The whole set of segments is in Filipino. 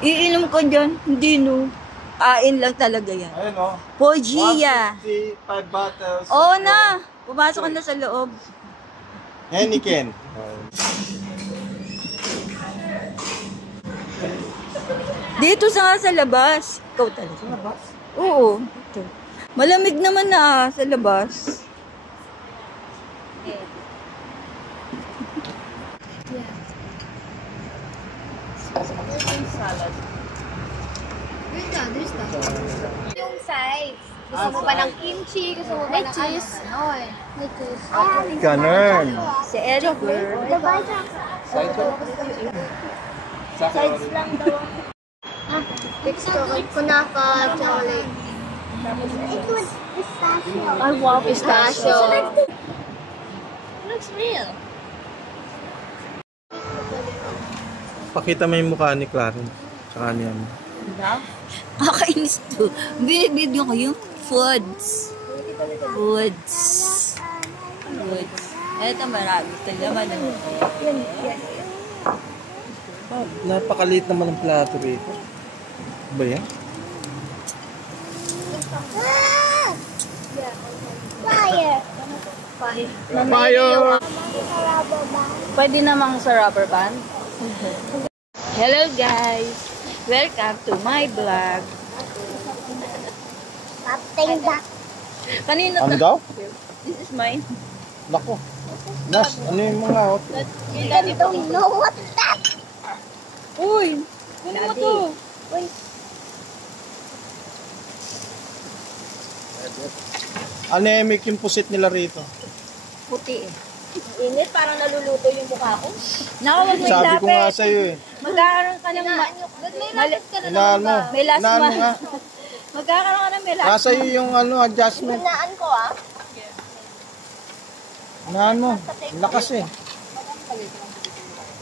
Iinom ko dyan. Hindi no. Ain lang talaga yan. Ayun o. Pogia. 155 bottles. Oo na. Pumasok ka na sa loob. Heineken. Dito sa labas. Ikaw talaga. Sa labas? Oo. Ito. Malamig naman na sa labas. Salad. There's that. Yung size. Gusto mo ba ng kimchi? Gusto mo ba ng cheese? May cheese. Ganun. Si Eric. Sides lang daw. Kunafa, chocolate. It was pistachio. I want pistachio. Looks real. Pakita mo yung mukha ni Clarence. Tsaka niya mo. Kakainis to. Binibidyo ko yung foods. Foods. Eto marami. Ito naman. Napakaliit naman ng plato rito. Ba yan? Fire. Fire! Pwede namang sa rubber band. Hello guys! Welcome to my vlog. Kanino Ano to? daw? This is mine. Nako. Nas, ano yung mga hot? I don't know what that. Uy! Kunin mo to. Uy. Anemic yung pusit nila rito. Puti eh. Init, parang naluluto yung mukha ko. Naku, wag mo Sabi ko nga ilapit. sa'yo eh. Magkakaroon ka ng Inaan mo. may Inaan mo lasma. nga. Magkakaroon ka ng may lasma. Nasa iyo yung adjustment. Hinaan ko ah. Inaan mo. Lakas eh.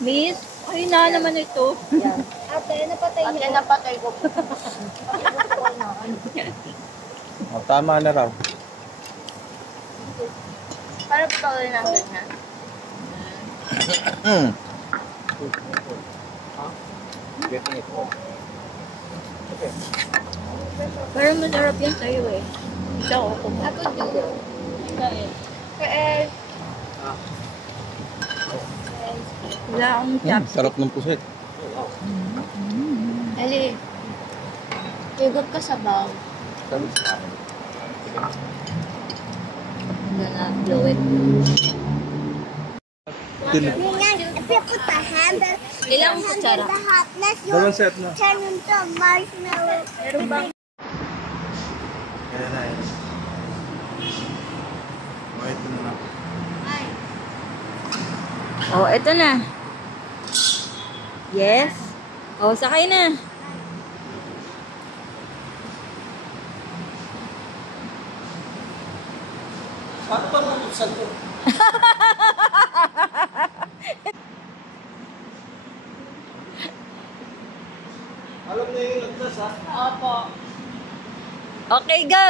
Miss, ay na naman ito. Ate, napatay niya. Ate, napatay ko. O, tama na raw. Para pagkawin ng ganyan. Pero masarap yan sa'yo eh. Ikaw ako. Ako dito. Kaya, Wala akong chops. Sarap ng pusit. Ali, hugot ka sa bowl. Ano na, blow it. If you put the handle, Ilang kutsara? the hotness, you Dalawang set na. turn into marshmallow. Meron ba? Ayan na yan. O, ito na lang. Oh, eto na. Yes. Oh, sakay na. Paano ba mabuksan to? Alam na yung lagdas ha? Okay, go.